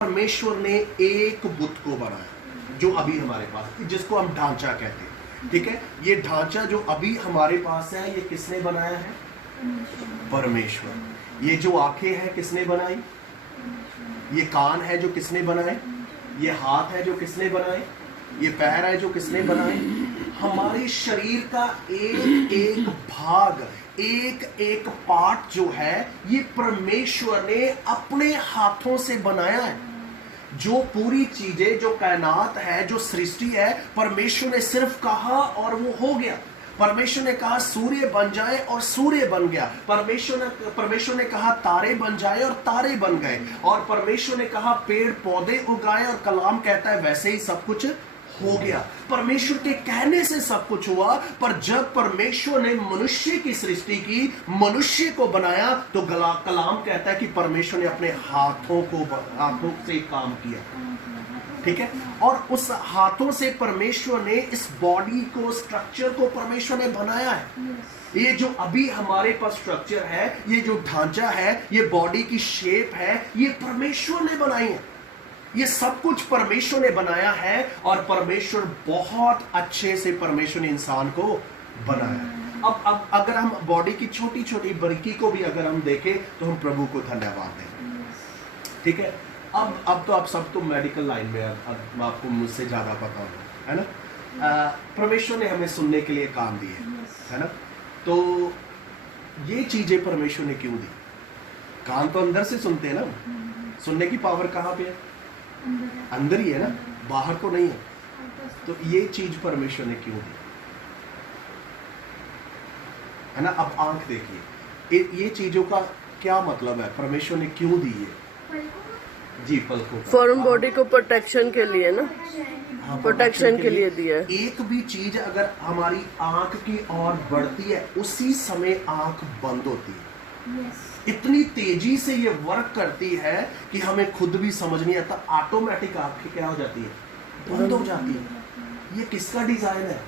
परमेश्वर ने एक बुत को बनाया जो अभी हमारे पास है, जिसको हम ढांचा कहते हैं। ठीक है, ये ढांचा जो अभी हमारे पास है ये किसने बनाया है? परमेश्वर। ये जो आंखें हैं किसने बनाई? ये कान है जो किसने बनाए? ये हाथ है जो किसने बनाए? ये पैर है जो किसने बनाए? हमारे शरीर का एक एक भाग, एक एक पार्ट जो है ये परमेश्वर ने अपने हाथों से बनाया है। जो पूरी चीजें, जो कायनात है, जो सृष्टि है, परमेश्वर ने सिर्फ कहा और वो हो गया। परमेश्वर ने कहा सूर्य बन जाए और सूर्य बन गया। परमेश्वर ने कहा तारे बन जाए और तारे बन गए। और परमेश्वर ने कहा पेड़ पौधे उगाए और कलाम कहता है वैसे ही सब कुछ हो गया। परमेश्वर के कहने से सब कुछ हुआ। पर जब परमेश्वर ने मनुष्य की सृष्टि की, मनुष्य को बनाया, तो कलाम कहता है कि परमेश्वर ने अपने हाथों से काम किया। ठीक है, और उस हाथों से परमेश्वर ने इस बॉडी को, स्ट्रक्चर को परमेश्वर ने बनाया है। ये जो अभी हमारे पास स्ट्रक्चर है, ये जो ढांचा है, ये बॉडी की शेप है, ये परमेश्वर ने बनाई है। ये सब कुछ परमेश्वर ने बनाया है। और परमेश्वर बहुत अच्छे से परमेश्वर ने इंसान को बनाया। अब अगर हम बॉडी की छोटी छोटी बारीकी को भी अगर हम देखें तो हम प्रभु को धन्यवाद दें। ठीक है, अब तो आप सब तो मेडिकल लाइन में, अब आपको मुझसे ज्यादा पता होगा, है ना। परमेश्वर ने हमें सुनने के लिए काम दिए, है ना। तो ये चीजें परमेश्वर ने क्यों दी? कान तो अंदर से सुनते हैं ना। सुनने की पावर कहाँ पे है? अंदर ही है ना, बाहर तो नहीं है। तो ये चीज परमेश्वर ने क्यों दी, है ना। अब आंख देखिए, ये चीजों का क्या मतलब है? परमेश्वर ने क्यों दी है? जी, पलकों का। फॉरेन बॉडी को प्रोटेक्शन के लिए ना, हाँ, प्रोटेक्शन के लिए दिया है। एक भी चीज अगर हमारी आंख की ओर बढ़ती है उसी समय आंख बंद होती है। इतनी तेजी से ये वर्क करती है कि हमें खुद भी समझ नहीं आता। ऑटोमेटिक आंखें क्या हो जाती है? बंद हो जाती है। ये किसका डिजाइन है?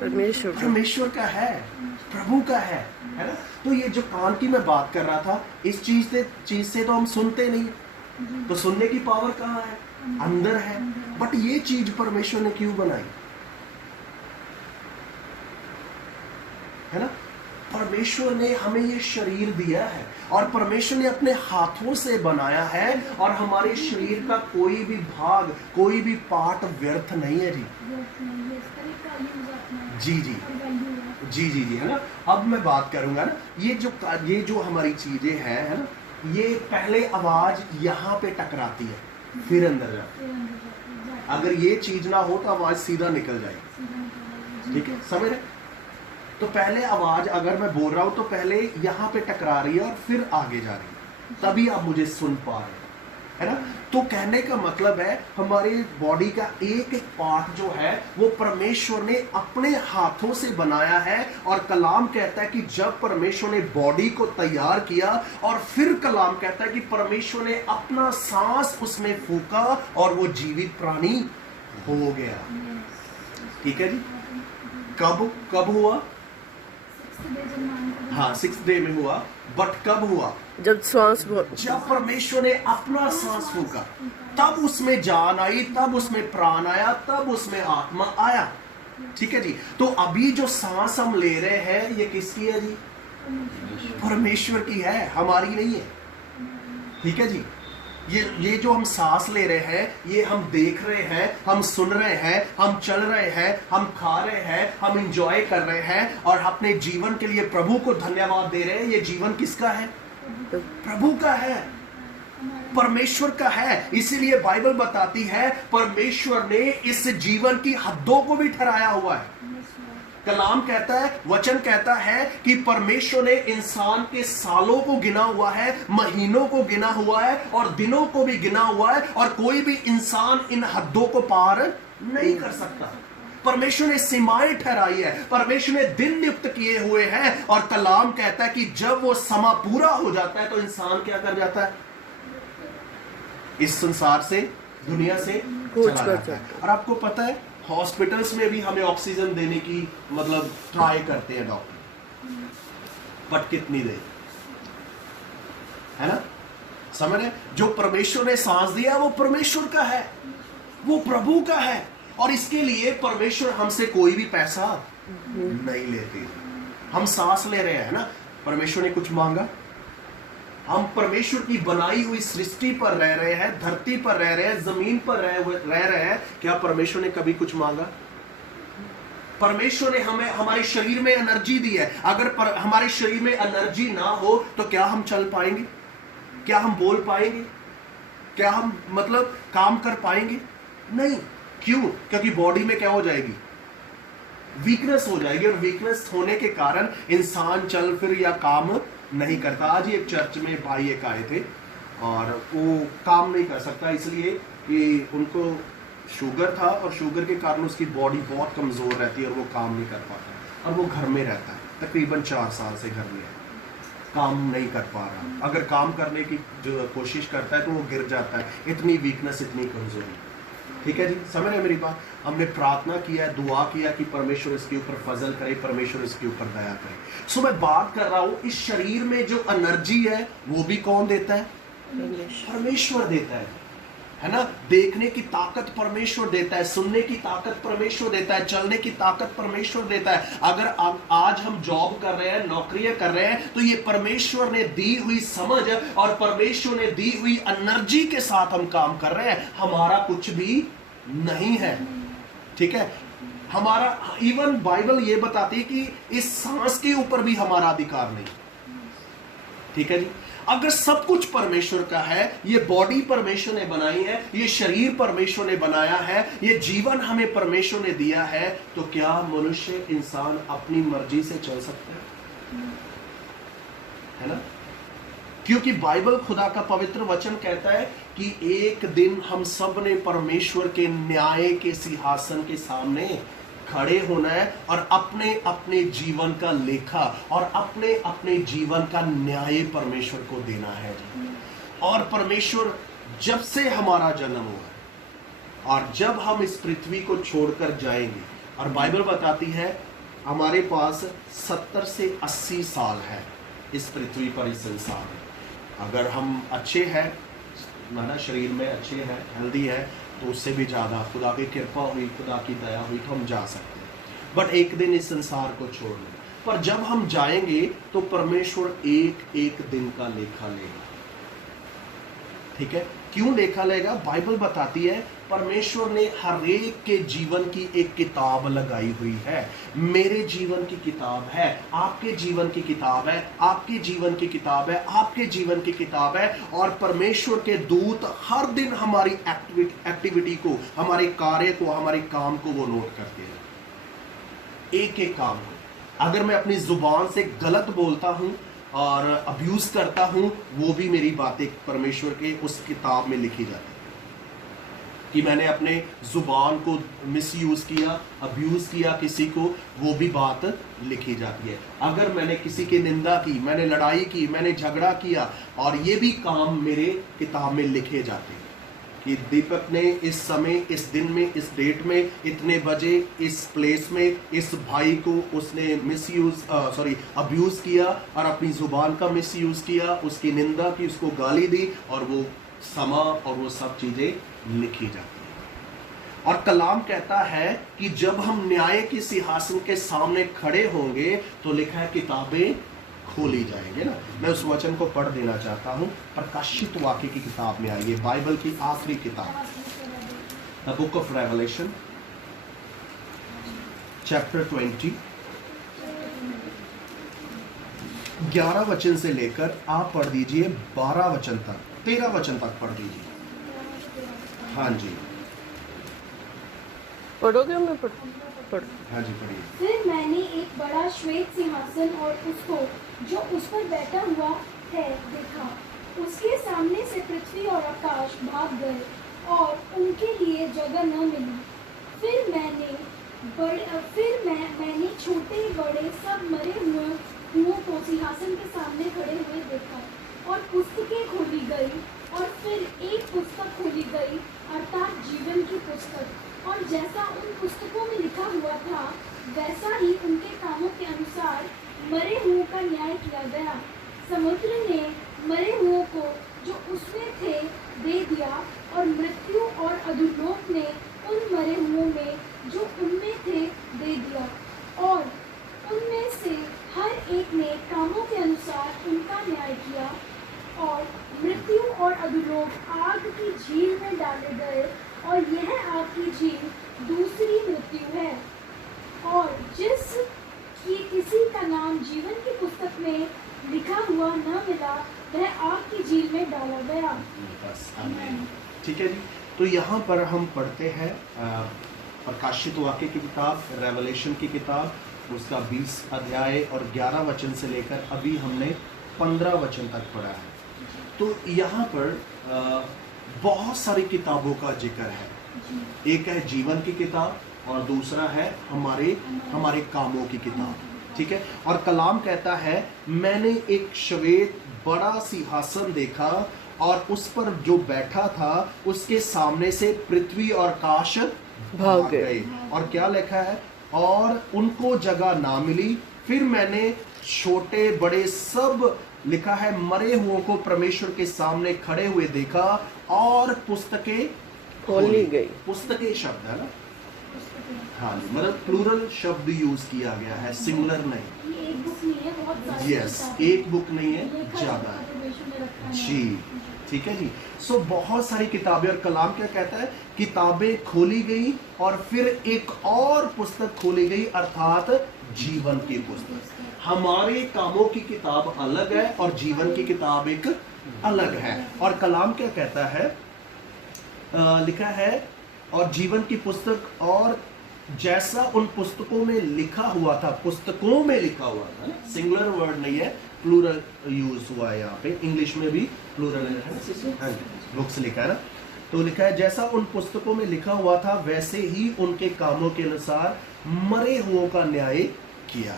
परमेश्वर का है, प्रभु का है ना। तो ये जो कान की मैं बात कर रहा था, इस चीज से तो हम सुनते नहीं। तो सुनने की पावर कहाँ है? अंदर है। बट ये चीज परमेश्वर ने क्यों बनाई, है ना। परमेश्वर ने हमें ये शरीर दिया है और परमेश्वर ने अपने हाथों से बनाया है। और हमारे शरीर का कोई भी भाग, कोई भी पार्ट व्यर्थ नहीं है। जी जी जी जी जी, है ना। अब मैं बात करूंगा ना, ये जो हमारी चीजें हैं, है ना, ये पहले आवाज यहाँ पे टकराती है, फिर अंदर जाती है। अगर ये चीज ना हो तो आवाज सीधा निकल जाएगी। ठीक है, समझ रहे? तो पहले आवाज अगर मैं बोल रहा हूं तो पहले यहाँ पे टकरा रही है और फिर आगे जा रही है, तभी आप मुझे सुन पा रहे हैं, है ना। तो कहने का मतलब है हमारे बॉडी का एक एक पार्ट जो है वो परमेश्वर ने अपने हाथों से बनाया है। और कलाम कहता है कि जब परमेश्वर ने बॉडी को तैयार किया और फिर कलाम कहता है कि परमेश्वर ने अपना सांस उसमें फूका और वो जीवित प्राणी हो गया। ठीक है जी। कब हुआ? हाँ, 6th डे में हुआ। बट कब हुआ? जब परमेश्वर ने अपना सांस फूका, तब उसमें जान आई, तब उसमें प्राण आया, तब उसमें आत्मा आया। ठीक है जी। तो अभी जो सांस हम ले रहे हैं ये किसकी है जी? परमेश्वर की है, हमारी नहीं है। ठीक है जी। ये जो हम सांस ले रहे हैं, ये हम देख रहे हैं, हम सुन रहे हैं, हम चल रहे हैं, हम खा रहे हैं, हम एंजॉय कर रहे हैं और अपने जीवन के लिए प्रभु को धन्यवाद दे रहे हैं। ये जीवन किसका है? प्रभु का है, परमेश्वर का है। इसीलिए बाइबल बताती है परमेश्वर ने इस जीवन की हदों को भी ठहराया हुआ है। कलाम कहता है, वचन कहता है कि परमेश्वर ने इंसान के सालों को गिना हुआ है, महीनों को गिना हुआ है और दिनों को भी गिना हुआ है। और कोई भी इंसान इन हदों को पार नहीं कर सकता। परमेश्वर ने सीमाएं ठहराई है, परमेश्वर ने दिन नियुक्त किए हुए हैं। और कलाम कहता है कि जब वो समा पूरा हो जाता है तो इंसान क्या कर जाता है? इस संसार से, दुनिया से चला जाता है। और आपको पता है हॉस्पिटल्स में भी हमें ऑक्सीजन देने की मतलब ट्राई करते हैं डॉक्टर, बट कितनी देर, है ना। समझ रहे? जो परमेश्वर ने सांस दिया वो परमेश्वर का है, वो प्रभु का है, और इसके लिए परमेश्वर हमसे कोई भी पैसा नहीं लेते। हम सांस ले रहे हैं ना, परमेश्वर ने कुछ मांगा? हम परमेश्वर की बनाई हुई सृष्टि पर रह रहे हैं, धरती पर रह रहे हैं, जमीन पर रह रहे हैं, क्या परमेश्वर ने कभी कुछ मांगा? परमेश्वर ने हमें हमारे शरीर में एनर्जी दी है। अगर हमारे शरीर में एनर्जी ना हो तो क्या हम चल पाएंगे? क्या हम बोल पाएंगे? क्या हम मतलब काम कर पाएंगे? नहीं। क्यों? क्योंकि बॉडी में क्या हो जाएगी? वीकनेस हो जाएगी, और वीकनेस होने के कारण इंसान चल फिर या काम नहीं करता। आज ही एक चर्च में भाई एक आए थे और वो काम नहीं कर सकता, इसलिए कि उनको शुगर था और शुगर के कारण उसकी बॉडी बहुत कमज़ोर रहती है और वो काम नहीं कर पाता, और वो घर में रहता है। तकरीबन 4 साल से घर में है, काम नहीं कर पा रहा। अगर काम करने की जो कोशिश करता है तो वो गिर जाता है, इतनी वीकनेस, इतनी कमज़ोरी। ठीक है जी, समझ रहे मेरी बात? हमने प्रार्थना किया, दुआ किया कि परमेश्वर इसके ऊपर फजल करे, परमेश्वर इसके ऊपर दया करे। सो मैं बात कर रहा हूं, इस शरीर में जो एनर्जी है वो भी कौन देता है? परमेश्वर देता है ना? देखने की ताकत परमेश्वर देता है, सुनने की ताकत परमेश्वर देता है, चलने की ताकत परमेश्वर देता है। अगर आज हम जॉब कर रहे हैं, नौकरियां कर रहे हैं, तो ये परमेश्वर ने दी हुई समझ और परमेश्वर ने दी हुई एनर्जी के साथ हम काम कर रहे हैं। हमारा कुछ भी नहीं है। ठीक है? हमारा इवन बाइबल ये बताती है कि इस सांस के ऊपर भी हमारा अधिकार नहीं। ठीक है जी? अगर सब कुछ परमेश्वर का है, ये बॉडी परमेश्वर ने बनाई है, ये शरीर परमेश्वर ने बनाया है, ये जीवन हमें परमेश्वर ने दिया है, तो क्या मनुष्य इंसान अपनी मर्जी से चल सकता है ना? क्योंकि बाइबल, खुदा का पवित्र वचन कहता है कि एक दिन हम सब ने परमेश्वर के न्याय के सिंहासन के सामने खड़े होना है और अपने अपने जीवन का लेखा और अपने अपने जीवन का न्याय परमेश्वर को देना है। और परमेश्वर जब से हमारा जन्म हुआ और जब हम इस पृथ्वी को छोड़कर जाएंगे, और बाइबल बताती है हमारे पास 70 से 80 साल है इस पृथ्वी पर, इस संसार में। अगर हम अच्छे हैं ना, शरीर में अच्छे हैं, हेल्दी है, तो उससे भी ज़्यादा खुदा की कृपा हुई, खुदा की दया हुई तो हम जा सकते हैं। बट एक दिन इस संसार को छोड़ लें, पर जब हम जाएंगे तो परमेश्वर एक एक दिन का लेखा लेगा। ठीक है? क्यों लेखा लेगा? बाइबल बताती है परमेश्वर ने हर एक के जीवन की एक किताब लगाई हुई है। मेरे जीवन की किताब है, आपके जीवन की किताब है, आपके जीवन की किताब है, आपके जीवन की किताब है। और परमेश्वर के दूत हर दिन हमारी एक्टिविटी को, हमारे कार्य को, हमारे काम को वो नोट करते हैं, एक एक काम को। अगर मैं अपनी जुबान से गलत बोलता हूं और अब्यूज करता हूं, वो भी मेरी बातें परमेश्वर के उस किताब में लिखी जाती है कि मैंने अपने जुबान को मिसयूज किया, अब्यूज किया किसी को, वो भी बात लिखी जाती है। अगर मैंने किसी की निंदा की, मैंने लड़ाई की, मैंने झगड़ा किया, और ये भी काम मेरे किताब में लिखे जाते हैं कि दीपक ने इस समय, इस दिन में, इस डेट में, इतने बजे, इस प्लेस में, इस भाई को उसने अब्यूज किया और अपनी जुबान का मिसयूज किया, उसकी निंदा की, उसको गाली दी, और वो समा और वो सब चीजें लिखी जाती है। और कलाम कहता है कि जब हम न्याय के सिंहासन के सामने खड़े होंगे तो लिखा है किताबें खोली जाएंगे ना। मैं उस वचन को पढ़ देना चाहता हूं। प्रकाशित वाक्य की किताब में आइए, बाइबल की आखिरी किताब, the book of revelation, chapter 20, 11 वचन से लेकर आप पढ़ दीजिए 12 वचन तक, 13 वचन तक पढ़ दीजिए। हाँ जी, पढ़ोगे? मैं पढ़। हाँ जी, पढ़िए। फिर मैंने एक बड़ा श्वेत सिंहासन और उसको जो उस पर बैठा हुआ है देखा। उसके सामने से पृथ्वी और आकाश भाग गए और उनके लिए जगह न मिली। फिर मैंने छोटे बड़े सब मरे हुओं को सिंहासन के सामने खड़े हुए देखा, और पुस्तकें खोली गई, और फिर एक पुस्तक खोली गई, अर्थात जीवन की पुस्तक। और जैसा उन पुस्तकों में लिखा हुआ था, वैसा ही उनके कामों के अनुसार मरे हुओं का न्याय किया गया। समुद्र ने मरे हुओं को जो उस और मृत्यु और अधोलोक ने उन मरे हुओं में जो उनमें थे दे दिया, और उनमें से हर एक ने कामों के अनुसार उनका न्याय किया। और मृत्यु और अधोलोक आग की झील में डाले गए, और यह आग की झील दूसरी मृत्यु है। और जिस कि किसी का नाम जीवन की पुस्तक में लिखा हुआ न मिला, वह आग की झील में डाला गया। बस, आमीन। ठीक है जी। तो यहाँ पर हम पढ़ते हैं प्रकाशित वाक्य की किताब, रेवलेशन की किताब, उसका 20 अध्याय और 11 वचन से लेकर अभी हमने 15 वचन तक पढ़ा है। तो यहाँ पर बहुत सारी किताबों का जिक्र है। एक है जीवन की किताब और दूसरा है हमारे कामों की किताब। ठीक है। और कलाम कहता है, मैंने एक श्वेत बड़ा सिंहासन देखा और उस पर जो बैठा था उसके सामने से पृथ्वी और आकाश भाग गए। और क्या लिखा है? और उनको जगह ना मिली। फिर मैंने छोटे बड़े सब, लिखा है, मरे हुओं को परमेश्वर के सामने खड़े हुए देखा और पुस्तकें खोली गई। पुस्तकें शब्द है ना, हाँ, मतलब प्लूरल शब्द यूज किया गया है, सिंगुलर नहीं। ये एक बुक नहीं है, बहुत सारी यस, किताबें। एक बुक नहीं है, लिखा ज्यादा है, है परमेश्वर ने रखा है। जी। ठीक है जी। सो बहुत सारी किताबें, और कलाम क्या कहता है? किताबें खोली गई और फिर एक और पुस्तक खोली गई, अर्थात जीवन की पुस्तक। हमारे कामों की किताब अलग है और जीवन की किताब एक अलग है। और कलाम क्या कहता है? लिखा है, और जीवन की पुस्तक, और जैसा उन पुस्तकों में लिखा हुआ था, पुस्तकों में लिखा हुआ था, सिंगुलर वर्ड नहीं है, प्लूरल यूज हुआ है यहाँ पे। इंग्लिश में भी प्लूरल है, बुक्स लिखा है ना। तो लिखा है, जैसा उन पुस्तकों में लिखा हुआ था वैसे ही उनके कामों के अनुसार मरे हुओं का न्याय किया।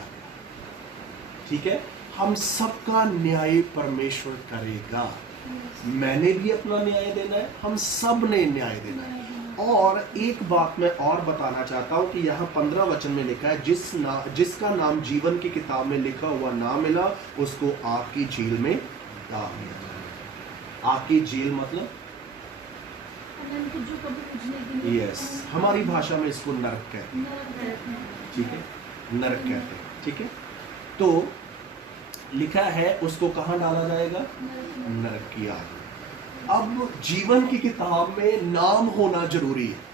ठीक है। हम सबका न्याय परमेश्वर करेगा। मैंने भी अपना न्याय देना है, हम सब ने न्याय देना है। और एक बात मैं और बताना चाहता हूं कि यहाँ 15 वचन में लिखा है, जिसका नाम जीवन की किताब में लिखा हुआ ना मिला, उसको आग की झील में डाल दिया जाएगा। आग की झील मतलब यस, हमारी भाषा में इसको नरक कहते हैं। ठीक है, नरक कहते हैं। ठीक है। तो लिखा है, उसको कहाँ डाला जाएगा? नरक की आग। अब जीवन की किताब में नाम होना जरूरी है।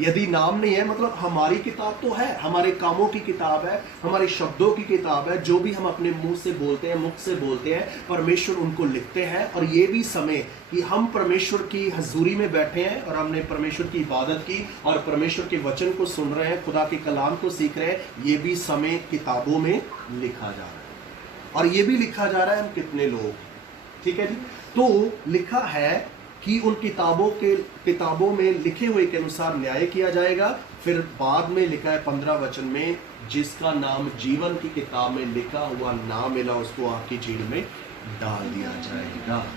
यदि नाम नहीं है, मतलब हमारी किताब तो है, हमारे कामों की किताब है, हमारे शब्दों की किताब है, जो भी हम अपने मुंह से बोलते हैं, मुख से बोलते हैं, परमेश्वर उनको लिखते हैं। और ये भी समय कि हम परमेश्वर की हजूरी में बैठे हैं और हमने परमेश्वर की इबादत की और परमेश्वर के वचन को सुन रहे हैं, खुदा के कलाम को सीख रहे हैं, ये भी समय किताबों में लिखा जा रहा है। और ये भी लिखा जा रहा है हम कितने लोग। ठीक है जी। तो लिखा है कि उन किताबों में लिखे हुए के अनुसार न्याय किया जाएगा। फिर बाद में लिखा है 15 वचन में, जिसका नाम जीवन की किताब में लिखा हुआ ना मिला, उसको आग की झील में डाल दिया जाएगा।